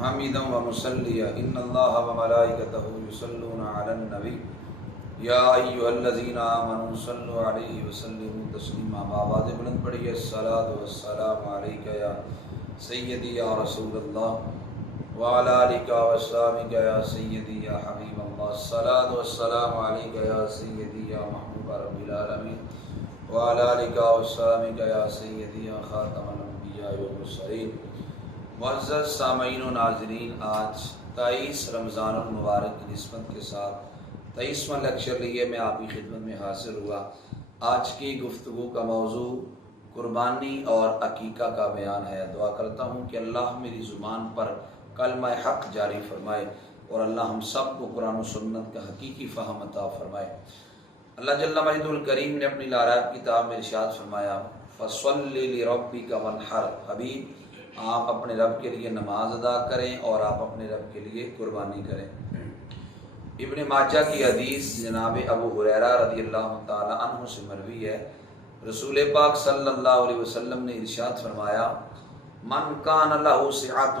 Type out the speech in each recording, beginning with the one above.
حمیدا و مصلیا ان اللہ و ملائکتہ یصلون علی النبی یا ایھا الذین آمنوا صلوا علیہ وسلموا تسلیما۔ آواز بلند پڑھیے، الصلاۃ والسلام علیک یا سیدی یا رسول اللہ وعلی آلک و اصحابک یا سیدی یا حبیب اللہ۔ الصلاۃ والسلام علیک یا سیدی یا محبوب رب العالمین وعلی آلک و اصحابک یا سیدی یا خاتم الانبیاء والمرسلین۔ معزز سامعین و ناظرین، آج 23 رمضان المبارک کی نسبت کے ساتھ 23واں لیکچر لیے میں آپ کی خدمت میں حاضر ہوا۔ آج کی گفتگو کا موضوع قربانی اور عقیقہ کا بیان ہے۔ دعا کرتا ہوں کہ اللہ میری زبان پر کلمہ حق جاری فرمائے اور اللہ ہم سب کو قرآن و سنت کا حقیقی فہم عطا فرمائے۔ اللہ جل مجدہ الکریم نے اپنی لارائب کتاب میں ارشاد فرمایا، فَصَلِّ لِرَبِّكَ وَانْحَرْ، حبیب آپ اپنے رب کے لیے نماز ادا کریں اور آپ اپنے رب کے لیے قربانی کریں۔ ابن ماجہ کی حدیث جناب ابو ہریرہ رضی اللہ تعالی عنہ سے مروی ہے، رسول پاک صلی اللہ علیہ وسلم نے ارشاد فرمایا، من کان لہ سعۃ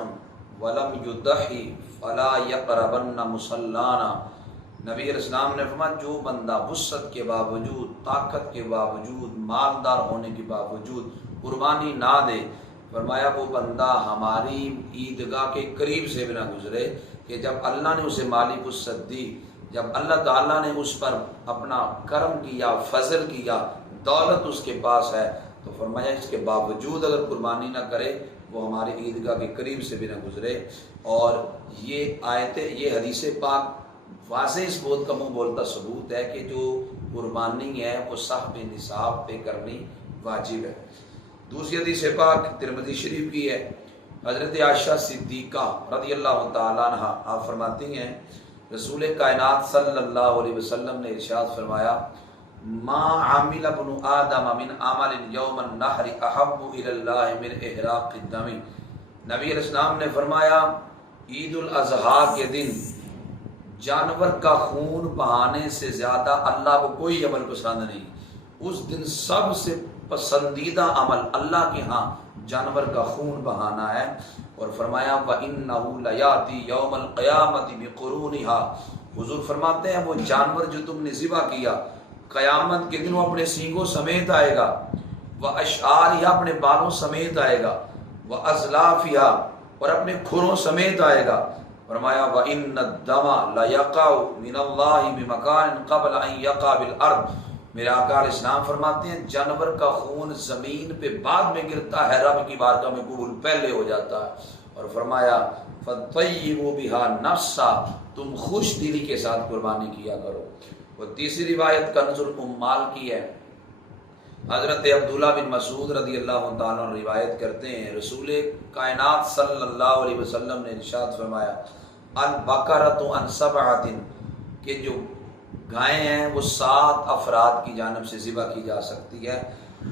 ولم یضحی فلا یقربن مصلانا۔ نبی علیہ السلام نے فرمایا، جو بندہ وسعت کے باوجود، طاقت کے باوجود، مالدار ہونے کے باوجود قربانی نہ دے، فرمایا وہ بندہ ہماری عیدگاہ کے قریب سے بھی نہ گزرے۔ کہ جب اللہ نے اسے مالی وسعت دی، جب اللہ تعالیٰ نے اس پر اپنا کرم کیا، فضل کیا، دولت اس کے پاس ہے، تو فرمایا اس کے باوجود اگر قربانی نہ کرے وہ ہماری عیدگاہ کے قریب سے بھی نہ گزرے۔ اور یہ آیتیں، یہ حدیث پاک واضح اس بات کا منہ بولتا ثبوت ہے کہ جو قربانی ہے وہ صاحب نصاب پہ کرنی واجب ہے۔ دوسری حدیث پاک ترمذی شریف کی ہے، حضرت عائشہ صدیقہ رضی اللہ تعالیٰ عنہ آپ فرماتی ہیں، رسول کائنات صلی اللہ علیہ وسلم نے ارشاد فرمایا، ما عمل ابن آدم من عمل یوم النحر احب الی اللہ من احراق الدم۔ نبی علیہ السلام نے فرمایا، عید الاضحیٰ کے دن جانور کا خون بہانے سے زیادہ اللہ کو کوئی عمل پسند نہیں۔ اس دن سب سے پسندیدہ عمل اللہ کے ہاں جانور کا خون بہانا ہے۔ اور فرمایا وَإِنَّهُ لَيَأْتِي يَوْمَ الْقِيَامَةِ بِقُرُونِهَا، حضور فرماتے ہیں وہ جانور جو تم نے ذبح کیا قیامت کے دن وہ اپنے سینگوں سمیت آئے گا، وَأَشْعَارِهَا اپنے بالوں سمیت آئے گا، وَأَزْلَافِهَا اور اپنے کھروں سمیت آئے گا۔ فرمایا وَإِنَّ الدَّمَ لَيَقَعُ مِنَ اللَّهِ بِمَكَانٍ قَبْلَ أَن يَقَعَ بِالْأَرْضِ۔ میرے آقا علیہ السلام فرماتے ہیں جانور کا خون زمین پہ بعد میں گرتا ہے، رب کی بارگاہ میں قبول پہلے ہو جاتا ہے۔ اور فرمایا فَطَيِّبُوا بِهَا نَفْسًا، تم خوش دلی کے ساتھ قربانی کیا کرو۔ وہ تیسری روایت کنز الاموال کی ہے، حضرت عبداللہ بن مسعود رضی اللہ تعالیٰ عنہ روایت کرتے ہیں، رسول کائنات صلی اللہ علیہ وسلم نے ارشاد فرمایا، البقرۃ عن سبعۃ، کہ جو گائیں ہیں وہ 7 افراد کی جانب سے ذبح کی جا سکتی ہے،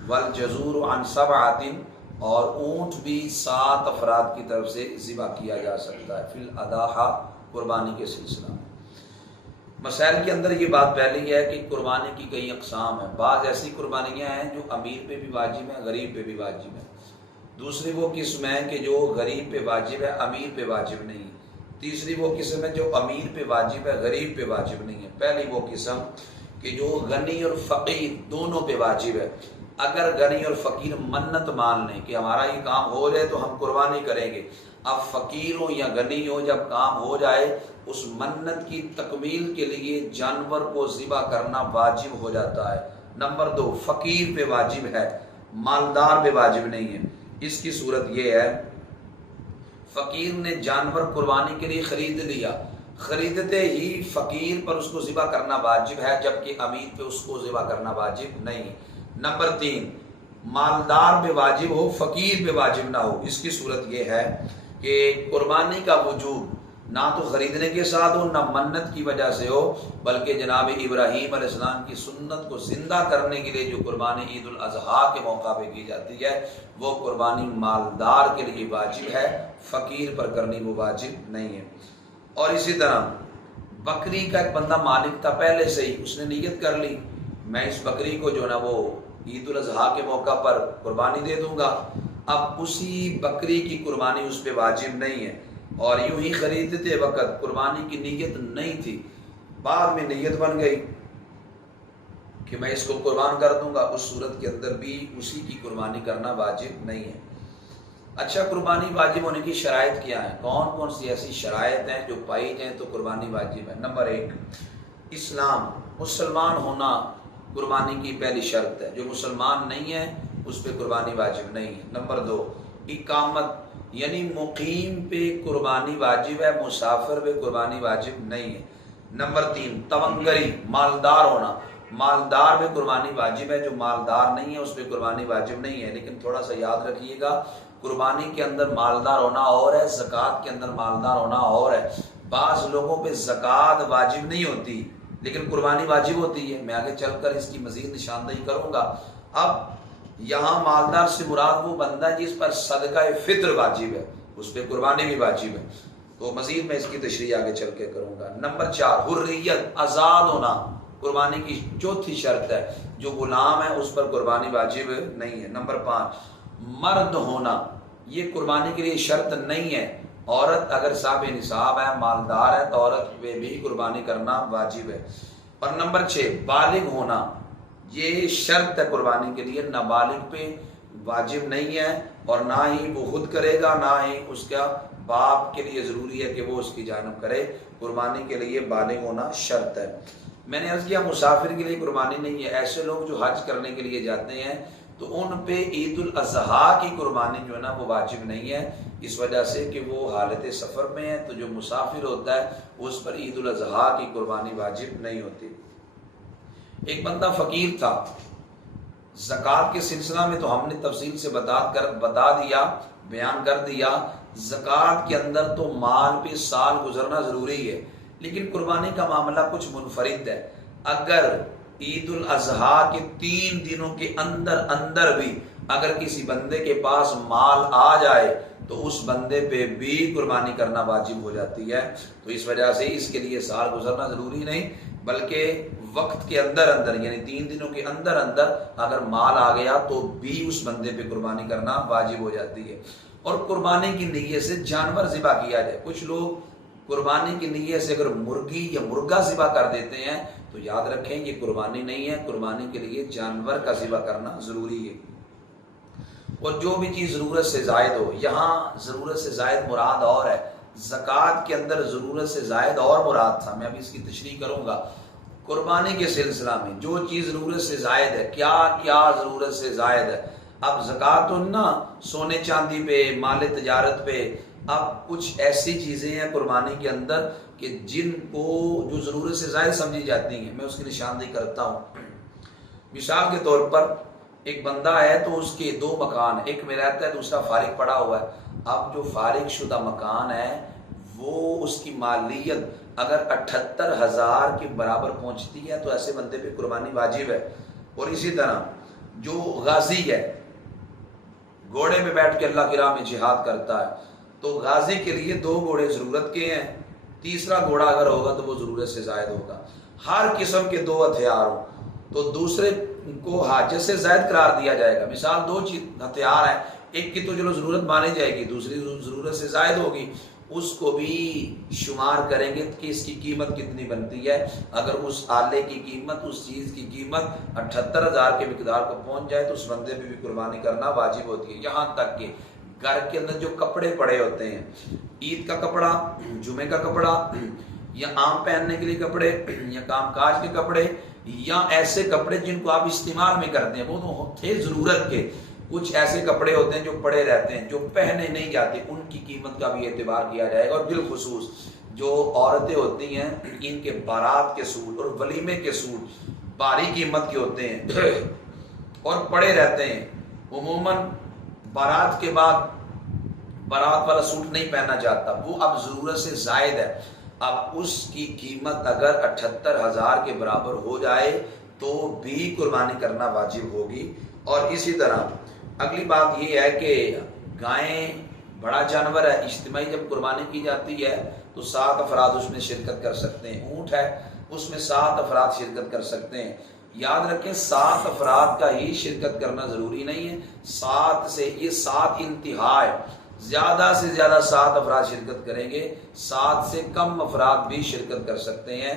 والجزور عن سبعۃ، اور اونٹ بھی 7 افراد کی طرف سے ذبح کیا جا سکتا ہے، فی الاضحیٰ قربانی کے سلسلہ میں۔ مسائل کے اندر یہ بات پہلی ہے کہ قربانی کی کئی اقسام ہیں۔ بعض ایسی قربانیاں ہیں جو امیر پہ بھی واجب ہیں، غریب پہ بھی واجب ہیں۔ دوسری وہ قسم ہے کہ جو غریب پہ واجب ہے، امیر پہ واجب نہیں۔ تیسری وہ قسم ہے جو امیر پہ واجب ہے، غریب پہ واجب نہیں ہے۔ پہلی وہ قسم کہ جو غنی اور فقیر دونوں پہ واجب ہے۔ اگر غنی اور فقیر منت مان لیں کہ ہمارا یہ کام ہو جائے تو ہم قربانی کریں گے، اب فقیر ہو یا غنی ہو، جب کام ہو جائے اس منت کی تکمیل کے لیے جانور کو ذبح کرنا واجب ہو جاتا ہے۔ نمبر 2، فقیر پہ واجب ہے، مالدار پہ واجب نہیں ہے۔ اس کی صورت یہ ہے، فقیر نے جانور قربانی کے لیے خرید لیا، خریدتے ہی فقیر پر اس کو ذبح کرنا واجب ہے، جبکہ امیر پہ اس کو ذبح کرنا واجب نہیں۔ نمبر 3، مالدار پہ واجب ہو، فقیر پہ واجب نہ ہو۔ اس کی صورت یہ ہے کہ قربانی کا وجوب نہ تو خریدنے کے ساتھ ہو، نہ منت کی وجہ سے ہو، بلکہ جناب ابراہیم علیہ السلام کی سنت کو زندہ کرنے کے لیے جو قربانی عید الاضحیٰ کے موقع پہ کی جاتی ہے وہ قربانی مالدار کے لیے واجب ہے، فقیر پر کرنی وہ واجب نہیں ہے۔ اور اسی طرح بکری کا ایک بندہ مالک تھا پہلے سے ہی، اس نے نیت کر لی میں اس بکری کو جو نا وہ عید الاضحیٰ کے موقع پر قربانی دے دوں گا، اب اسی بکری کی قربانی اس پہ واجب نہیں ہے، اور یوں ہی خریدتے وقت قربانی کی نیت نہیں تھی، بعد میں نیت بن گئی کہ میں اس کو قربان کر دوں گا، اس صورت کے اندر بھی اسی کی قربانی کرنا واجب نہیں ہے۔ اچھا، قربانی واجب ہونے کی شرائط کیا ہیں؟ کون کون سی ایسی شرائط ہیں جو پائی جائیں تو قربانی واجب ہے؟ نمبر 1، اسلام، مسلمان ہونا قربانی کی پہلی شرط ہے، جو مسلمان نہیں ہے اس پہ قربانی واجب نہیں ہے۔ نمبر 2، اقامت، یعنی مقیم پہ قربانی واجب ہے، مسافر پہ قربانی واجب نہیں ہے۔ نمبر 3، تونگری، مالدار ہونا، مالدار پہ قربانی واجب ہے، جو مالدار نہیں ہے اس پہ قربانی واجب نہیں ہے۔ لیکن تھوڑا سا یاد رکھیے گا، قربانی کے اندر مالدار ہونا اور ہے، زکوٰۃ کے اندر مالدار ہونا اور ہے۔ بعض لوگوں پہ زکوٰۃ واجب نہیں ہوتی لیکن قربانی واجب ہوتی ہے، میں آگے چل کر اس کی مزید نشاندہی کروں گا۔ اب یہاں مالدار سے مراد وہ بندہ جس پر صدقہ فطر واجب ہے، اس پہ قربانی بھی واجب ہے، تو مزید میں اس کی تشریح آگے چل کے کروں گا۔ نمبر 4، حریت، آزاد ہونا قربانی کی چوتھی شرط ہے، جو غلام ہے اس پر قربانی واجب نہیں ہے۔ نمبر 5، مرد ہونا، یہ قربانی کے لیے شرط نہیں ہے، عورت اگر صاحب نصاب ہے، مالدار ہے، تو عورت پہ بھی قربانی کرنا واجب ہے۔ اور نمبر 6، بالغ ہونا، یہ شرط ہے قربانی کے لیے، نابالغ پہ واجب نہیں ہے، اور نہ ہی وہ خود کرے گا، نہ ہی اس کا باپ کے لیے ضروری ہے کہ وہ اس کی جانب کرے، قربانی کے لیے بالغ ہونا شرط ہے۔ میں نے عرض کیا مسافر کے لیے قربانی نہیں ہے، ایسے لوگ جو حج کرنے کے لیے جاتے ہیں تو ان پہ عید الاضحیٰ کی قربانی جو ہے نا وہ واجب نہیں ہے، اس وجہ سے کہ وہ حالت سفر میں ہے، تو جو مسافر ہوتا ہے اس پر عید الاضحیٰ کی قربانی واجب نہیں ہوتی۔ ایک بندہ فقیر تھا، زکوٰۃ کے سلسلہ میں تو ہم نے تفصیل سے بتا دیا، بیان کر دیا، زکوٰۃ کے اندر تو مال پہ سال گزرنا ضروری ہے، لیکن قربانی کا معاملہ کچھ منفرد ہے۔ اگر عید الاضحیٰ کے 3 دنوں کے اندر بھی اگر کسی بندے کے پاس مال آ جائے تو اس بندے پہ بھی قربانی کرنا واجب ہو جاتی ہے، تو اس وجہ سے اس کے لیے سال گزرنا ضروری نہیں، بلکہ وقت کے اندر یعنی 3 دنوں کے اندر اگر مال آ گیا تو بھی اس بندے پہ قربانی کرنا واجب ہو جاتی ہے۔ اور قربانی کی نیت سے جانور ذبح کیا جائے، کچھ لوگ قربانی کی نیت سے اگر مرغی یا مرغا ذبح کر دیتے ہیں تو یاد رکھیں یہ قربانی نہیں ہے، قربانی کے لیے جانور کا ذبح کرنا ضروری ہے۔ اور جو بھی چیز ضرورت سے زائد ہو، یہاں ضرورت سے زائد مراد اور ہے، زکوٰۃ کے اندر ضرورت سے زائد اور مراد تھا، میں ابھی اس کی تشریح کروں گا۔ قربانی کے سلسلہ میں جو چیز ضرورت سے زائد ہے، کیا کیا ضرورت سے زائد ہے؟ اب زکوٰۃ تو نا سونے چاندی پہ، مال تجارت پہ، اب کچھ ایسی چیزیں ہیں قربانی کے اندر کہ جن کو جو ضرورت سے زائد سمجھی جاتی ہیں، میں اس کی نشاندہی کرتا ہوں۔ مثال کے طور پر ایک بندہ ہے تو اس کے 2 مکان، ایک میں رہتا ہے دوسرا فارغ پڑا ہوا ہے۔ اب جو فارغ شدہ مکان ہے وہ اس کی مالیت اگر 78,000 کے برابر پہنچتی ہے تو ایسے بندے پہ قربانی واجب ہے۔ اور اسی طرح جو غازی ہے، گھوڑے میں بیٹھ کے اللہ کی راہ میں جہاد کرتا ہے، تو غازی کے لیے 2 گھوڑے ضرورت کے ہیں، تیسرا گھوڑا اگر ہوگا تو وہ ضرورت سے زائد ہوگا۔ ہر قسم کے 2 ہتھیار ہوں تو دوسرے کو حاجت سے زائد قرار دیا جائے گا۔ مثال 2 ہتھیار ہیں، ایک کی تو چلو ضرورت مانی جائے گی، دوسری ضرورت سے زائد ہوگی، اس کو بھی شمار کریں گے کہ اس کی قیمت کتنی بنتی ہے۔ اگر اس آلے کی قیمت، اس چیز کی قیمت 78,000 کے مقدار کو پہنچ جائے تو اس بندے پہ بھی قربانی کرنا واجب ہوتی ہے۔ یہاں تک کہ گھر کے اندر جو کپڑے پڑے ہوتے ہیں، عید کا کپڑا، جمعے کا کپڑا، یا عام پہننے کے لیے کپڑے، یا کام کاج کے کپڑے، یا ایسے کپڑے جن کو آپ استعمال میں کرتے ہیں، وہ تو تھے ضرورت کے۔ کچھ ایسے کپڑے ہوتے ہیں جو پڑے رہتے ہیں، جو پہنے نہیں جاتے، ان کی قیمت کا بھی اعتبار کیا جائے گا۔ اور بالخصوص جو عورتیں ہوتی ہیں، ان کے بارات کے سوٹ اور ولیمے کے سوٹ بھاری قیمت کے ہوتے ہیں اور پڑے رہتے ہیں، عموماً بارات کے بعد بارات والا سوٹ نہیں پہننا چاہتا، وہ اب ضرورت سے زائد ہے، اب اس کی قیمت اگر 78,000 کے برابر ہو جائے تو بھی قربانی کرنا واجب ہوگی۔ اور اسی طرح اگلی بات یہ ہے کہ گائیں بڑا جانور ہے، اجتماعی جب قربانی کی جاتی ہے تو 7 افراد اس میں شرکت کر سکتے ہیں۔ اونٹ ہے، اس میں 7 افراد شرکت کر سکتے ہیں۔ یاد رکھیں 7 افراد کا ہی شرکت کرنا ضروری نہیں ہے، 7 سے یہ 7 انتہا ہے، زیادہ سے زیادہ 7 افراد شرکت کریں گے، 7 سے کم افراد بھی شرکت کر سکتے ہیں،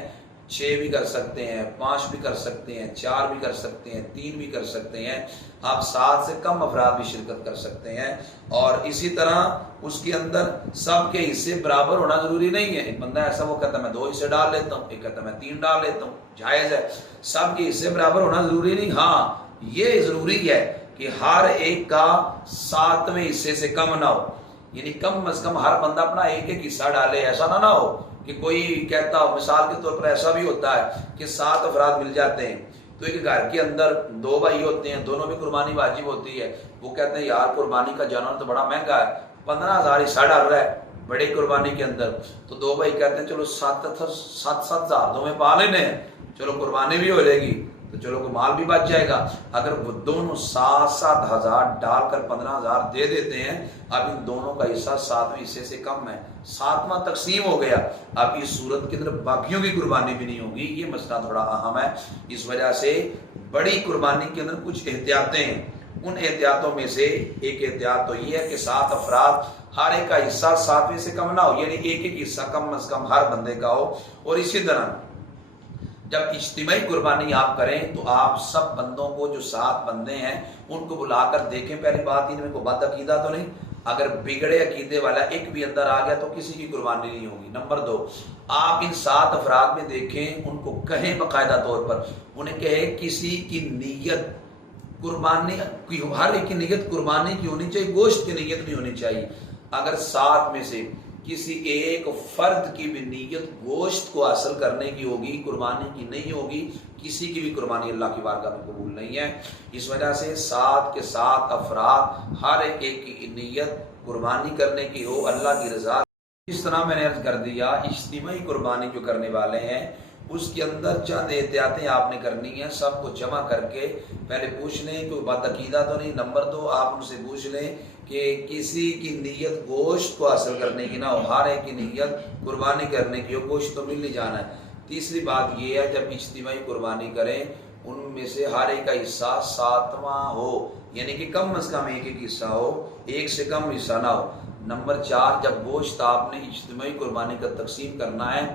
6 بھی کر سکتے ہیں، 5 بھی کر سکتے ہیں، 4 بھی کر سکتے ہیں، 3 بھی کر سکتے ہیں، آپ 7 سے کم افراد بھی شرکت کر سکتے ہیں۔ اور اسی طرح اس کے اندر سب کے حصے برابر ہونا ضروری نہیں ہے۔ ایک بندہ ایسا وہ کہتا ہے میں 2 حصے ڈال لیتا ہوں، ایک کہتا ہے میں 3 ڈال لیتا ہوں، جائز ہے۔ سب کے حصے برابر ہونا ضروری نہیں، ہاں یہ ضروری ہے کہ ہر ایک کا 7ویں حصے سے کم نہ ہو، یعنی کم از کم ہر بندہ اپنا ایک ایک حصہ ڈالے۔ ایسا نہ ہو کہ کوئی کہتا ہو، مثال کے طور پر ایسا بھی ہوتا ہے کہ 7 افراد مل جاتے ہیں، تو ایک گھر کے اندر 2 بھائی ہوتے ہیں، دونوں میں قربانی واجب ہوتی ہے، وہ کہتے ہیں یار قربانی کا جانور تو بڑا مہنگا ہے، 15,000 حصہ ڈال رہا ہے بڑی قربانی کے اندر، تو 2 بھائی کہتے ہیں چلو 7,000 دو میں پا لینے ہیں، چلو قربانی بھی ہو جائے گی تو چلو کو مال بھی بچ جائے گا۔ اگر وہ دونوں 7,000 ڈال کر 15,000 دے دیتے ہیں، اب ان دونوں کا حصہ 7ویں حصے سے کم ہے، 7واں تقسیم ہو گیا، اب اس صورت کے اندر باقیوں کی قربانی بھی نہیں ہوگی۔ یہ مسئلہ تھوڑا اہم ہے، اس وجہ سے بڑی قربانی کے اندر کچھ احتیاطیں ہیں، ان احتیاطوں میں سے ایک احتیاط تو یہ ہے کہ 7 افراد ہر ایک کا حصہ 7ویں سے کم نہ ہو، یعنی ایک ایک حصہ کم از کم ہر بندے کا ہو۔ اور اسی طرح جب اجتماعی قربانی آپ کریں تو آپ سب بندوں کو، جو 7 بندے ہیں ان کو بلا کر دیکھیں، پہلی بات ان میں کوئی بد عقیدہ تو نہیں، اگر بگڑے عقیدے والا ایک بھی اندر آ گیا تو کسی کی قربانی نہیں ہوگی۔ نمبر 2، آپ ان 7 افراد میں دیکھیں، ان کو کہیں باقاعدہ طور پر، انہیں کہیں کسی کی نیت قربانی، ہر ایک کی نیت قربانی کی ہونی چاہیے، گوشت کی نیت نہیں ہونی چاہیے۔ اگر 7 میں سے کسی ایک فرد کی بھی نیت گوشت کو حاصل کرنے کی ہوگی، قربانی کی نہیں ہوگی، کسی کی بھی قربانی اللہ کی بارگاہ میں قبول نہیں ہے۔ اس وجہ سے 7 کے 7 افراد ہر ایک کی نیت قربانی کرنے کی ہو، اللہ کی رضا۔ اس طرح میں نے عرض کر دیا، اجتماعی قربانی جو کرنے والے ہیں اس کے اندر چند احتیاطیں آپ نے کرنی ہیں، سب کو جمع کر کے پہلے پوچھ لیں کوئی بد عقیدہ تو نہیں۔ نمبر 2، آپ ان سے پوچھ لیں کہ کسی کی نیت گوشت کو حاصل کرنے کی نہ ہو، ہر ایک کی نیت قربانی کرنے کی ہو، گوشت تو مل نہیں جانا ہے۔ تیسری بات یہ ہے جب اجتماعی قربانی کریں ان میں سے ہر ایک کا حصہ 7واں ہو، یعنی کہ کم از کم ایک ایک حصہ ہو، ایک سے کم حصہ نہ ہو۔ نمبر 4، جب گوشت آپ نے اجتماعی قربانی کا تقسیم کرنا ہے،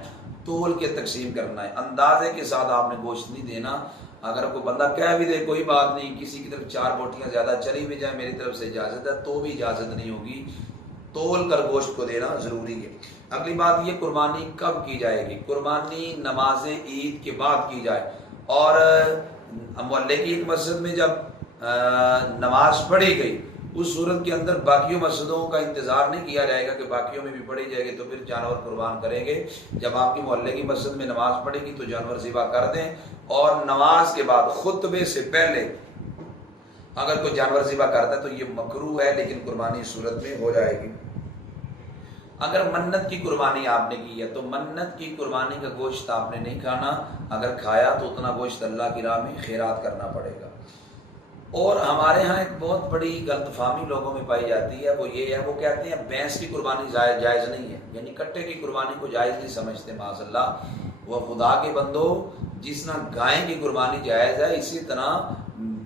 تول کے تقسیم کرنا ہے، اندازے کے ساتھ آپ نے گوشت نہیں دینا۔ اگر کوئی بندہ کہہ بھی دے کوئی بات نہیں، کسی کی طرف 4 بوٹیاں زیادہ چلی بھی جائیں، میری طرف سے اجازت ہے، تو بھی اجازت نہیں ہوگی، تول کر گوشت کو دینا ضروری ہے۔ اگلی بات یہ قربانی کب کی جائے گی؟ قربانی نماز عید کے بعد کی جائے، اور محلے کی ایک مسجد میں جب نماز پڑھی گئی اس صورت کے اندر باقیوں مسجدوں کا انتظار نہیں کیا جائے گا کہ باقیوں میں بھی پڑھی جائے گی تو پھر جانور قربان کریں گے۔ جب آپ کی محلے کی مسجد میں نماز پڑھے گی تو جانور ذبح کر دیں، اور نماز کے بعد خطبے سے پہلے اگر کوئی جانور ذبح کرتا ہے تو یہ مکروہ ہے، لیکن قربانی اس صورت میں ہو جائے گی۔ اگر منت کی قربانی آپ نے کی ہے تو منت کی قربانی کا گوشت آپ نے نہیں کھانا، اگر کھایا تو اتنا گوشت اللہ کی راہ میں خیرات کرنا پڑے گا۔ اور ہمارے ہاں ایک بہت بڑی غلط فہمی لوگوں میں پائی جاتی ہے، وہ یہ ہے، وہ کہتے ہیں بھینس کی قربانی جائز نہیں ہے، یعنی کٹے کی قربانی کو جائز نہیں سمجھتے، معاذ اللہ۔ وہ خدا کے بندو، جس طرح گائے کی قربانی جائز ہے اسی طرح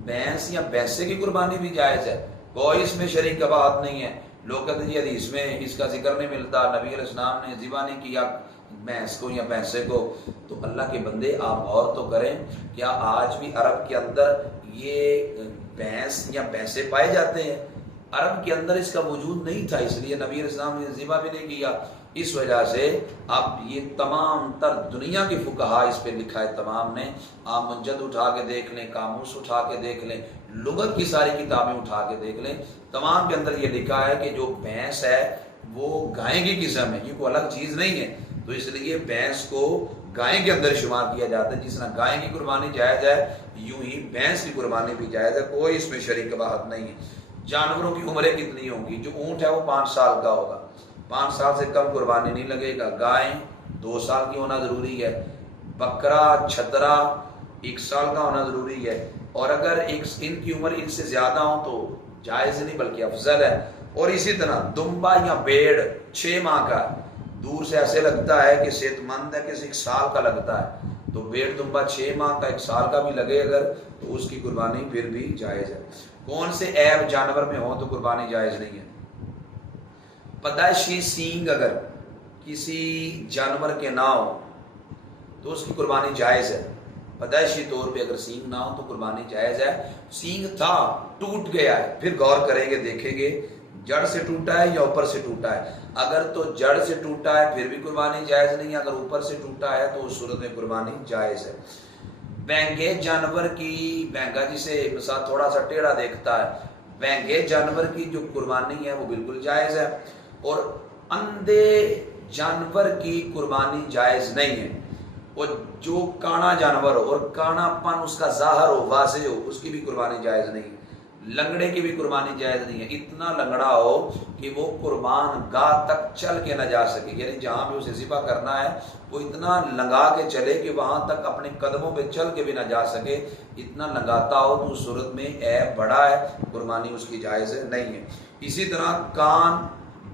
بھینس یا بھینسے کی قربانی بھی جائز ہے، کوئی اس میں شریک کا بات نہیں ہے۔ لوگ کہتے ہیں جی حدیث میں اس کا ذکر نہیں ملتا، نبی علیہ السلام نے ذبح نہیں کیا بھینس کو یا بھینسے کو۔ تو اللہ کے بندے آپ غور تو کریں، کیا آج بھی عرب کے اندر یہ بھینس یا بھینسے پائے جاتے ہیں؟ عرب کے اندر اس کا وجود نہیں تھا، اس لیے نبی علیہ السلام نے ذبح بھی نہیں کیا۔ اس وجہ سے اب یہ تمام تر دنیا کے فقہا اس پہ لکھا ہے، تمام نے، آپ منجد اٹھا کے دیکھ لیں، قاموس اٹھا کے دیکھ لیں، لغت کی ساری کتابیں اٹھا کے دیکھ لیں، تمام کے اندر یہ لکھا ہے کہ جو بھینس ہے وہ گائے کی قسم ہے، یہ کوئی الگ چیز نہیں ہے، تو اس لیے بھینس کو گائے کے اندر شمار کیا جاتا ہے۔ جس طرح گائے کی قربانی جائز ہے یوں ہی بھینس کی قربانی بھی جائز ہے، کوئی اس میں شریک بات نہیں ہے۔ جانوروں کی عمریں کتنی ہوں گی؟ جو اونٹ ہے وہ 5 سال کا ہوگا، 5 سال سے کم قربانی نہیں لگے گا۔ گائے 2 سال کی ہونا ضروری ہے، بکرا چھترا 1 سال کا ہونا ضروری ہے، اور اگر ان کی عمر ان سے زیادہ ہو تو جائز نہیں بلکہ افضل ہے۔ اور اسی طرح دمبا یا بھیڑ 6 ماہ کا، دور سے ایسے لگتا ہے کہ صحت مند ہے، کہ 1 سال کا لگتا ہے، تو بھیڑ دمبا 6 ماہ کا 1 سال کا بھی لگے اگر تو اس کی قربانی پھر بھی جائز ہے۔ کون سے عیب جانور میں ہو تو قربانی جائز نہیں ہے؟ پیدائشی سینگ اگر کسی جانور کے نہ ہو تو اس کی قربانی جائز ہے. پیدائشی طور پہ اگر سینگ نہ ہو تو قربانی جائز ہے. سینگ تھا ٹوٹ گیا ہے پھر غور کریں گے دیکھیں گے جڑ سے ٹوٹا ہے یا اوپر سے ٹوٹا ہے. اگر تو جڑ سے ٹوٹا ہے پھر بھی قربانی جائز نہیں ہے. اگر اوپر سے ٹوٹا ہے تو اس صورت میں قربانی جائز ہے. بینگے جانور کی, بینگا جسے مثال تھوڑا سا ٹیڑھا دیکھتا ہے, بینگے جانور کی جو قربانی ہے وہ بالکل جائز ہے. اور اندھے جانور کی قربانی جائز نہیں ہے. اور جو کانا جانور ہو اور کانا پن اس کا ظاہر ہو واضح ہو اس کی بھی قربانی جائز نہیں. لنگڑے کی بھی قربانی جائز نہیں ہے. اتنا لنگڑا ہو کہ وہ قربان گاہ تک چل کے نہ جا سکے, یعنی جہاں بھی اسے ذبح کرنا ہے وہ اتنا لنگا کے چلے کہ وہاں تک اپنے قدموں پہ چل کے بھی نہ جا سکے. اتنا لنگاتا ہو تو اس صورت میں عیب بڑا ہے, قربانی اس کی جائز نہیں ہے. اسی طرح کان,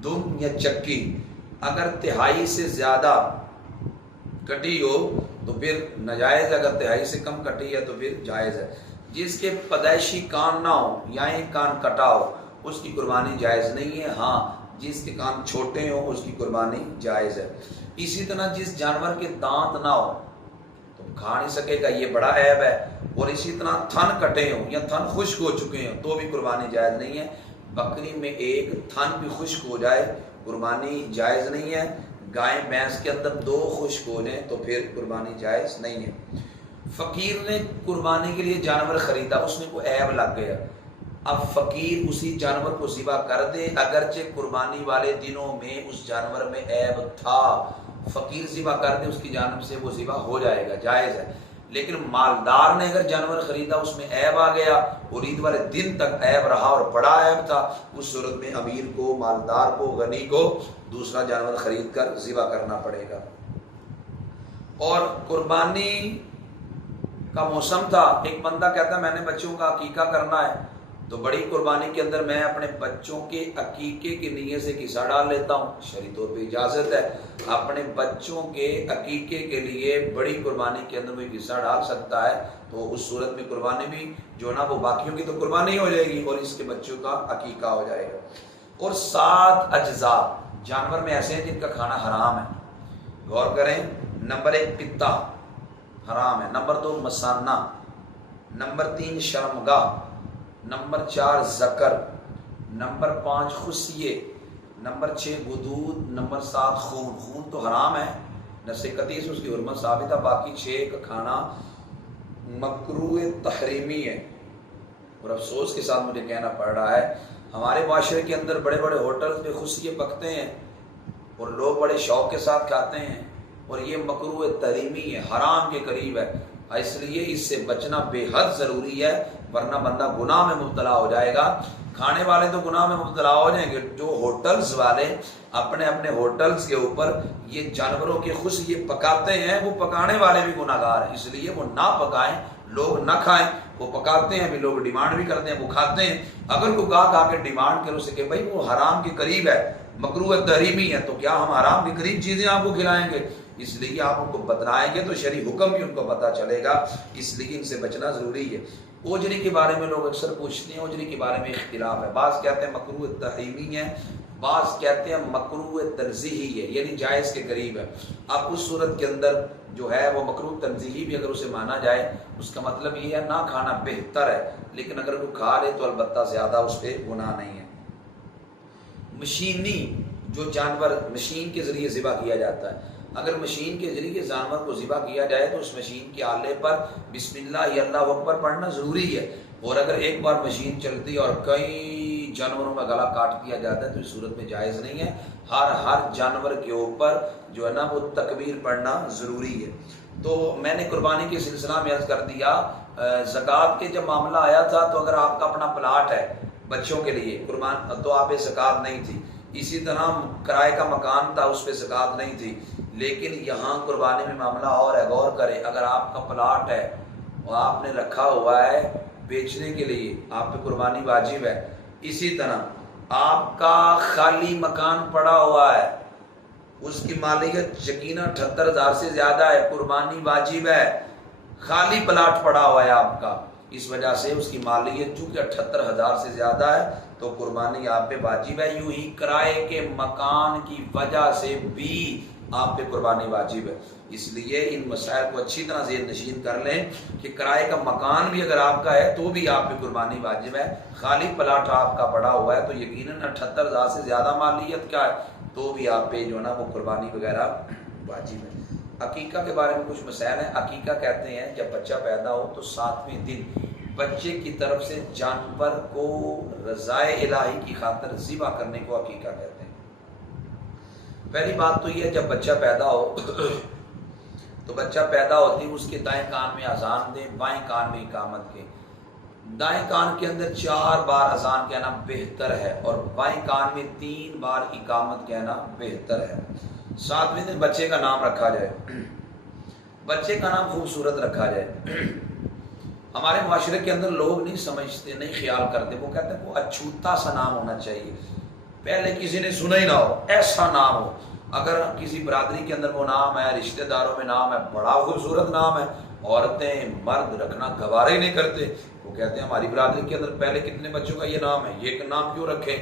دم یا چکی اگر تہائی سے زیادہ کٹی ہو تو پھر ناجائز ہے, اگر تہائی سے کم کٹی ہے تو پھر جائز ہے. جس کے پیدائشی کان نہ ہو یا ایک کان کٹا ہو اس کی قربانی جائز نہیں ہے. ہاں جس کے کان چھوٹے ہوں اس کی قربانی جائز ہے. اسی طرح جس جانور کے دانت نہ ہو تو کھا نہیں سکے گا, یہ بڑا عیب ہے. اور اسی طرح تھن کٹے ہوں یا تھن خشک ہو چکے ہوں تو بھی قربانی جائز نہیں ہے. بکری میں ایک تھن بھی خشک ہو جائے قربانی جائز نہیں ہے. گائے بھینس کے اندر 2 خشک ہو جائیں تو پھر قربانی جائز نہیں ہے. فقیر نے قربانی کے لیے جانور خریدا, اس میں کوئی عیب لگ گیا, اب فقیر اسی جانور کو ذبح کر دے اگرچہ قربانی والے دنوں میں اس جانور میں عیب تھا, فقیر ذبح کر دے اس کی جانب سے وہ ذبح ہو جائے گا, جائز ہے. لیکن مالدار نے اگر جانور خریدا اس میں عیب آ گیا اور عید والے دن تک عیب رہا اور بڑا عیب تھا, اس صورت میں امیر کو, مالدار کو, غنی کو دوسرا جانور خرید کر ذبح کرنا پڑے گا. اور قربانی کا موسم تھا, ایک بندہ کہتا میں نے بچوں کا عقیقہ کرنا ہے تو بڑی قربانی کے اندر میں اپنے بچوں کے عقیقے کی نیت سے ایک حصہ ڈال لیتا ہوں. شرعی طور پہ اجازت ہے, اپنے بچوں کے عقیقے کے لیے بڑی قربانی کے اندر وہ ایک حصہ ڈال سکتا ہے. تو اس صورت میں قربانی بھی جو نا وہ باقیوں کی تو قربانی ہو جائے گی اور اس کے بچوں کا عقیقہ ہو جائے گا. اور 7 اجزاء جانور میں ایسے ہیں جن کا کھانا حرام ہے, غور کریں. نمبر 1 پتا حرام ہے, نمبر 2 مثانہ, نمبر 3 شرمگاہ, نمبر 4 ذکر, نمبر 5 خصیے, نمبر 6 غدود, نمبر 7 خون. خون تو حرام ہے, نص قطعی سے اس کی حرمت ثابت ہے, باقی 6 کا کھانا مکروہ تحریمی ہے. اور افسوس کے ساتھ مجھے کہنا پڑ رہا ہے ہمارے معاشرے کے اندر بڑے بڑے ہوٹلز میں خصیے پکتے ہیں اور لوگ بڑے شوق کے ساتھ کھاتے ہیں اور یہ مکروہ تحریمی ہے, حرام کے قریب ہے. اس لیے اس سے بچنا بے حد ضروری ہے ورنہ بندہ گناہ میں مبتلا ہو جائے گا. کھانے والے تو گناہ میں مبتلا ہو جائیں گے, جو ہوٹلز والے اپنے اپنے ہوٹلز کے اوپر یہ جانوروں کے خصیے پکاتے ہیں وہ پکانے والے بھی گناہ گار ہیں. اس لیے وہ نہ پکائیں, لوگ نہ کھائیں. وہ پکاتے ہیں بھی, لوگ ڈیمانڈ بھی کرتے ہیں, وہ کھاتے ہیں. اگر کوئی گاہ کے ڈیمانڈ کرے اسے کہ بھائی وہ حرام کے قریب ہے, مکروہ تحریمی ہے, تو کیا ہم حرام کے قریب چیزیں آپ کو کھلائیں گے؟ اس لیے آپ ان کو بتلائیں گے تو شرعی حکم بھی ان کو پتہ چلے گا. اس لیے ان سے بچنا ضروری ہے. اوجری کے بارے میں لوگ اکثر پوچھتے ہیں, اوجری کے بارے میں اختلاف ہے. بعض کہتے ہیں مکروہ تحریمی ہے, بعض کہتے ہیں مکروہ تنزیہی ہے, یعنی جائز کے قریب ہے. اب اس صورت کے اندر جو ہے وہ مکروہ تنزیہی بھی اگر اسے مانا جائے اس کا مطلب یہ ہے نہ کھانا بہتر ہے, لیکن اگر وہ کھا لے تو البتہ زیادہ اس پہ گناہ نہیں ہے. مشینی جو جانور مشین کے ذریعے ذبح کیا جاتا ہے, اگر مشین کے ذریعے جانور کو ذبح کیا جائے تو اس مشین کے آلے پر بسم اللہ یا اللہ اکبر پڑھنا ضروری ہے. اور اگر ایک بار مشین چلتی ہے اور کئی جانوروں کا گلا کاٹ دیا جاتا ہے تو اس صورت میں جائز نہیں ہے. ہر جانور کے اوپر جو ہے نا وہ تکبیر پڑھنا ضروری ہے. تو میں نے قربانی کے سلسلہ میں عرض کر دیا, زکوٰۃ کے جب معاملہ آیا تھا تو اگر آپ کا اپنا پلاٹ ہے بچوں کے لیے قربان تو آپ پہ زکوٰۃ نہیں تھی. اسی طرح کرائے کا مکان تھا, اس پہ زکوٰۃ نہیں تھی. لیکن یہاں قربانی میں معاملہ اور ہے, غور کریں. اگر آپ کا پلاٹ ہے اور آپ نے رکھا ہوا ہے بیچنے کے لیے, آپ پہ قربانی واجب ہے. اسی طرح آپ کا خالی مکان پڑا ہوا ہے, اس کی مالیت یقیناً 78,000 سے زیادہ ہے, قربانی واجب ہے. خالی پلاٹ پڑا ہوا ہے آپ کا, اس وجہ سے اس کی مالیت چونکہ 78,000 سے زیادہ ہے تو قربانی آپ پہ واجب ہے۔ یوں ہی کرائے کے مکان کی وجہ سے بھی آپ پہ قربانی واجب ہے۔ اس لیے ان مسائل کو اچھی طرح ذہن نشین کر لیں کہ کرائے کا مکان بھی اگر آپ کا ہے تو بھی آپ پہ قربانی واجب ہے۔ خالی پلاٹ آپ کا پڑا ہوا ہے تو یقیناً 78,000 سے زیادہ مالیت کیا ہے تو بھی آپ پہ جو ہے نا وہ قربانی وغیرہ واجب ہے۔ عقیقہ کے بارے میں کچھ مسائل ہیں۔ عقیقہ کہتے ہیں جب بچہ پیدا ہو تو 7ویں دن بچے کی طرف سے جانور کو رضائے الہی کی خاطر ذبح کرنے کو عقیقہ کہتے ہیں۔ پہلی بات تو یہ ہے جب بچہ پیدا ہو تو بچہ پیدا ہوتی اس کے دائیں کان میں اذان دیں، بائیں کان میں اقامت کے۔ دائیں کان کے اندر 4 بار اذان کہنا بہتر ہے اور بائیں کان میں 3 بار اقامت کہنا بہتر ہے۔ 7ویں دن بچے کا نام رکھا جائے، بچے کا نام خوبصورت رکھا جائے۔ ہمارے معاشرے کے اندر لوگ نہیں سمجھتے، نہیں خیال کرتے، وہ کہتے ہیں وہ اچھوتا سا نام ہونا چاہیے، پہلے کسی نے سنا ہی نہ ہو، ایسا نام ہو۔ اگر کسی برادری کے اندر وہ نام ہے، رشتہ داروں میں نام ہے، بڑا خوبصورت نام ہے، عورتیں مرد رکھنا گوارا ہی نہیں کرتے، وہ کہتے ہیں ہماری برادری کے اندر پہلے کتنے بچوں کا یہ نام ہے، یہ نام کیوں رکھیں؟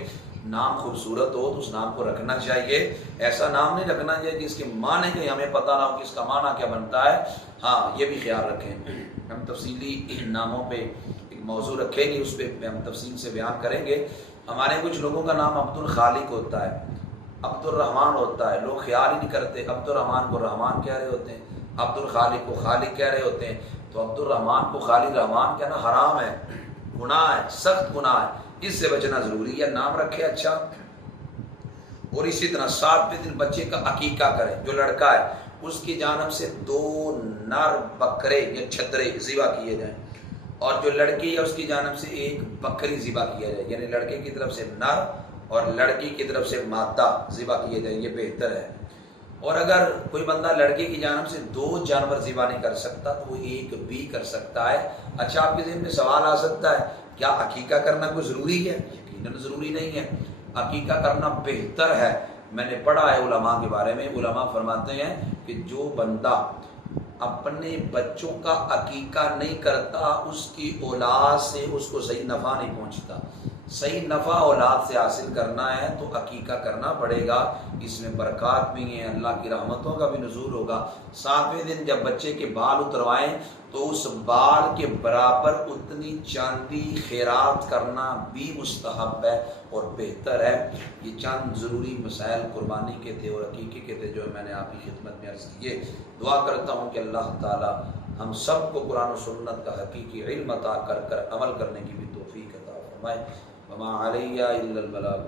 نام خوبصورت ہو تو اس نام کو رکھنا چاہیے، ایسا نام نہیں رکھنا چاہیے کہ اس کے معنی کہ ہمیں پتہ نہ ہو کہ اس کا معنی کیا بنتا ہے۔ ہاں یہ بھی خیال رکھیں، ہم تفصیلی ناموں پہ ایک موضوع رکھیں گے، اس پہ ہم تفصیل سے بیان کریں گے۔ ہمارے کچھ لوگوں کا نام عبد الخالق ہوتا ہے، عبد الرحمن ہوتا ہے، لوگ خیال ہی نہیں کرتے، عبد الرحمن کو رحمان کہہ رہے ہوتے ہیں، عبد الخالق کو خالق کہہ رہے ہوتے ہیں، تو عبد الرحمن کو خالق رحمان کہنا حرام ہے، گناہ ہے، سخت گناہ ہے، اس سے بچنا ضروری ہے۔ نام رکھے اچھا۔ اور اسی طرح 7ویں دن بچے کا عقیقہ کریں، جو لڑکا ہے اس کی جانب سے 2 نر بکرے یا چھترے ذبح کیے جائیں، اور جو لڑکی ہے اس کی جانب سے 1 بکری ذبح کیا جائے، یعنی لڑکے کی طرف سے نر اور لڑکی کی طرف سے مادہ ذبح کیے جائیں، یہ بہتر ہے۔ اور اگر کوئی بندہ لڑکی کی جانب سے 2 جانور ذبح نہیں کر سکتا تو وہ 1 بھی کر سکتا ہے۔ اچھا آپ کے ذہن میں سوال آ سکتا ہے کیا عقیقہ کرنا کوئی ضروری ہے؟ یقیناً ضروری نہیں ہے، عقیقہ کرنا بہتر ہے۔ میں نے پڑھا ہے علماء کے بارے میں، علماء فرماتے ہیں کہ جو بندہ اپنے بچوں کا عقیقہ نہیں کرتا اس کی اولاد سے اس کو صحیح نفع نہیں پہنچتا۔ صحیح نفع اولاد سے حاصل کرنا ہے تو عقیقہ کرنا پڑے گا، اس میں برکات بھی ہیں، اللہ کی رحمتوں کا بھی نزول ہوگا۔ 7ویں دن جب بچے کے بال اتروائیں تو اس بال کے برابر اتنی چاندی خیرات کرنا بھی مستحب ہے اور بہتر ہے۔ یہ چند ضروری مسائل قربانی کے تھے اور عقیقے کے تھے جو میں نے آپ کی خدمت میں عرض کیے۔ دعا کرتا ہوں کہ اللہ تعالی ہم سب کو قرآن و سنت کا حقیقی علم عطا کر عمل کرنے کی بھی توفیق عطا فرمائے۔ وما علیہ الا البلاغ۔